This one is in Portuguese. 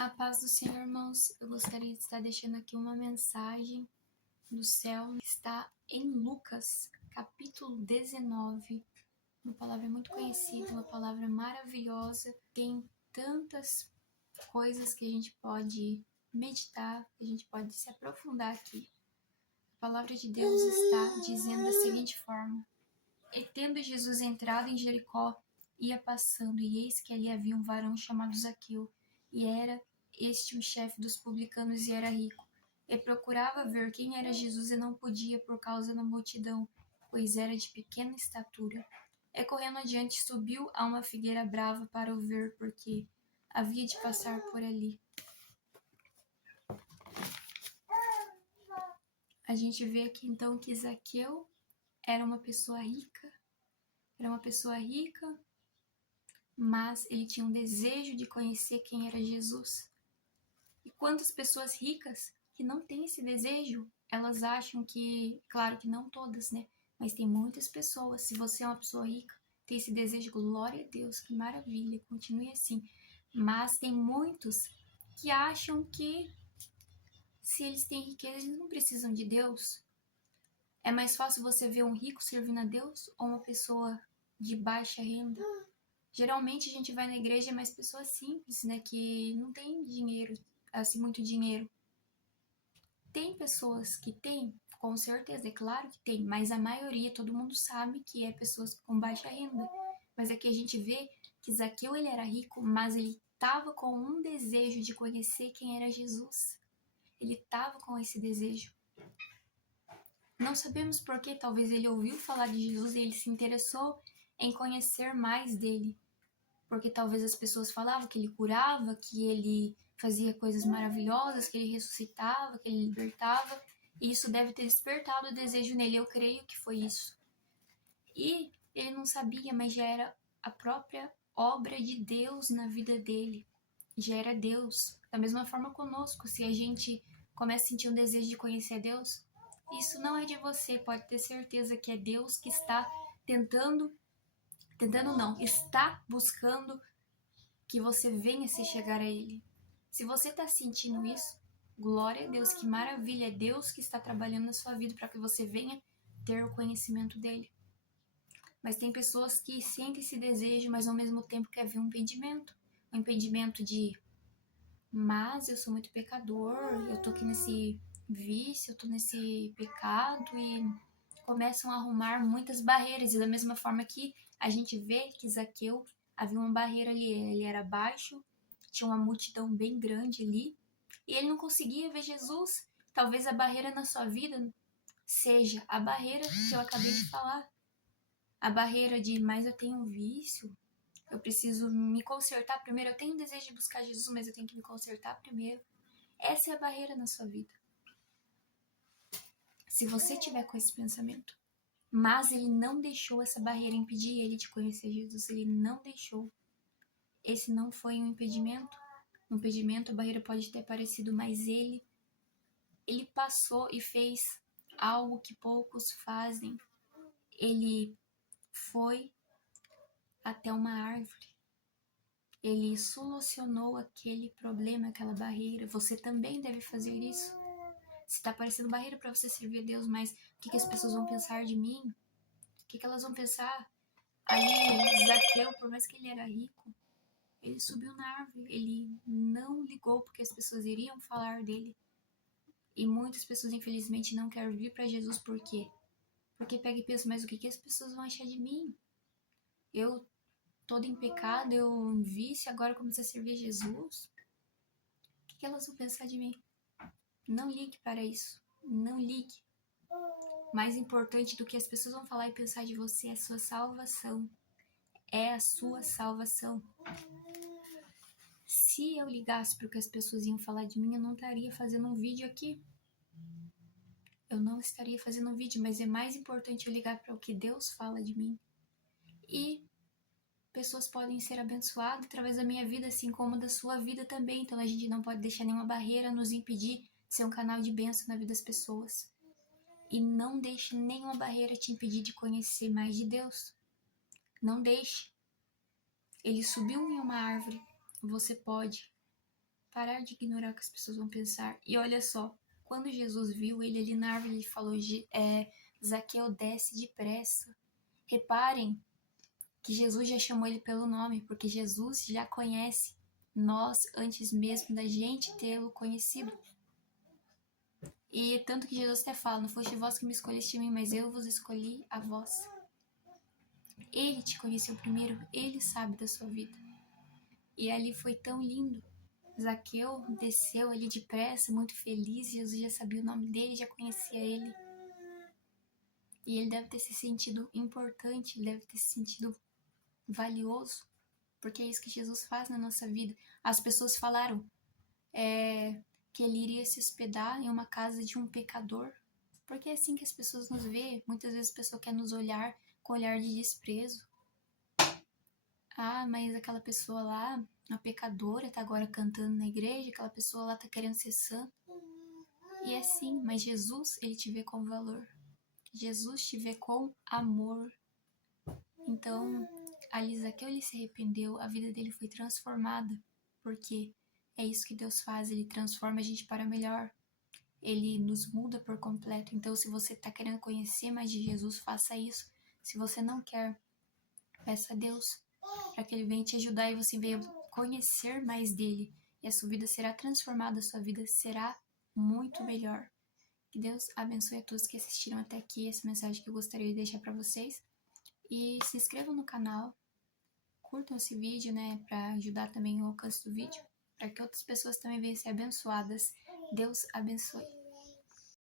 A paz do Senhor, irmãos. Eu gostaria de estar deixando aqui uma mensagem do céu. Está em Lucas, capítulo 19. Uma palavra muito conhecida, uma palavra maravilhosa. Tem tantas coisas que a gente pode meditar, que a gente pode se aprofundar aqui. A palavra de Deus está dizendo da seguinte forma: E tendo Jesus entrado em Jericó, ia passando, e eis que ali havia um varão chamado Zaqueu, e era este o chefe dos publicanos e era rico. E procurava ver quem era Jesus e não podia por causa da multidão, pois era de pequena estatura. E correndo adiante subiu a uma figueira brava para o ver, porque havia de passar por ali. A gente vê aqui então que Zaqueu era uma pessoa rica, mas ele tinha um desejo de conhecer quem era Jesus. E quantas pessoas ricas que não têm esse desejo, elas acham que, claro que não todas, né? Mas tem muitas pessoas, se você é uma pessoa rica, tem esse desejo, glória a Deus, que maravilha, continue assim. Mas tem muitos que acham que se eles têm riqueza, eles não precisam de Deus. É mais fácil você ver um rico servindo a Deus ou uma pessoa de baixa renda? Geralmente a gente vai na igreja, mas pessoas simples, né, que não tem dinheiro, assim, muito dinheiro. Tem pessoas que têm, com certeza, é claro que tem, mas a maioria, todo mundo sabe que é pessoas com baixa renda. Mas aqui a gente vê que Zaqueu, ele era rico, mas ele estava com um desejo de conhecer quem era Jesus. Ele estava com esse desejo. Não sabemos por que, talvez ele ouviu falar de Jesus e ele se interessou em conhecer mais dele. Porque talvez as pessoas falavam que ele curava, que ele fazia coisas maravilhosas, que ele ressuscitava, que ele libertava. E isso deve ter despertado o desejo nele. Eu creio que foi isso. E ele não sabia, mas já era a própria obra de Deus na vida dele. Já era Deus. Da mesma forma conosco, se a gente começa a sentir um desejo de conhecer a Deus, isso não é de você, pode ter certeza que é Deus que está está buscando que você venha se chegar a Ele. Se você está sentindo isso, glória a Deus, que maravilha, é Deus que está trabalhando na sua vida para que você venha ter o conhecimento dEle. Mas tem pessoas que sentem esse desejo, mas ao mesmo tempo quer ver um impedimento de, mas eu sou muito pecador, eu tô aqui nesse vício, eu tô nesse pecado, e começam a arrumar muitas barreiras. E da mesma forma que a gente vê que Zaqueu, havia uma barreira ali, ele era baixo, tinha uma multidão bem grande ali, e ele não conseguia ver Jesus. Talvez a barreira na sua vida seja a barreira que eu acabei de falar. A barreira de, mas eu tenho um vício, eu preciso me consertar primeiro, eu tenho desejo de buscar Jesus, mas eu tenho que me consertar primeiro. Essa é a barreira na sua vida. Se você tiver com esse pensamento. Mas ele não deixou essa barreira impedir ele de conhecer Jesus. Ele não deixou. Esse não foi um impedimento. Um impedimento, a barreira pode ter aparecido, mas ele passou e fez algo que poucos fazem. Ele foi até uma árvore. Ele solucionou aquele problema, aquela barreira. Você também deve fazer isso. Se está aparecendo barreira para você servir a Deus, mas o que as pessoas vão pensar de mim? O que elas vão pensar? Ali, Zaqueu, por mais que ele era rico, ele subiu na árvore. Ele não ligou porque as pessoas iriam falar dele. E muitas pessoas, infelizmente, não querem vir para Jesus. Por quê? Porque pega e pensa, mas o que as pessoas vão achar de mim? Eu, toda em pecado, eu em vício, agora comecei a servir a Jesus? O que elas vão pensar de mim? Não ligue para isso. Não ligue. Mais importante do que as pessoas vão falar e pensar de você é a sua salvação. É a sua salvação. Se eu ligasse para o que as pessoas iam falar de mim, eu não estaria fazendo um vídeo aqui. Eu não estaria fazendo um vídeo, mas é mais importante eu ligar para o que Deus fala de mim. E pessoas podem ser abençoadas através da minha vida, assim como da sua vida também. Então a gente não pode deixar nenhuma barreira nos impedir de ser um canal de bênção na vida das pessoas. E não deixe nenhuma barreira te impedir de conhecer mais de Deus. Não deixe. Ele subiu em uma árvore. Você pode. Parar de ignorar o que as pessoas vão pensar. E olha só, quando Jesus viu ele ali na árvore, ele falou, Zaqueu, desce depressa. Reparem que Jesus já chamou ele pelo nome, porque Jesus já conhece nós antes mesmo da gente tê-lo conhecido. E tanto que Jesus até fala, não foste vós que me escolheste a mim, mas eu vos escolhi a vós. Ele te conheceu primeiro, ele sabe da sua vida. E ali foi tão lindo. Zaqueu desceu ali depressa, muito feliz, Jesus já sabia o nome dele, já conhecia ele. E ele deve ter se sentido importante, ele deve ter se sentido valioso, porque é isso que Jesus faz na nossa vida. As pessoas falaram que ele iria se hospedar em uma casa de um pecador, porque é assim que as pessoas nos veem. Muitas vezes a pessoa quer nos olhar com olhar de desprezo. Ah, mas aquela pessoa lá, a pecadora, tá agora cantando na igreja, aquela pessoa lá tá querendo ser santa. E é sim, mas Jesus, ele te vê com valor. Jesus te vê com amor. Então, ali Zaqueu, ele se arrependeu, a vida dele foi transformada, porque é isso que Deus faz, ele transforma a gente para melhor. Ele nos muda por completo. Então, se você está querendo conhecer mais de Jesus, faça isso. Se você não quer, peça a Deus para que Ele venha te ajudar e você venha conhecer mais dele. E a sua vida será transformada, a sua vida será muito melhor. Que Deus abençoe a todos que assistiram até aqui essa mensagem que eu gostaria de deixar para vocês. E se inscrevam no canal, curtam esse vídeo, né, para ajudar também o alcance do vídeo, para que outras pessoas também venham ser abençoadas. Deus abençoe.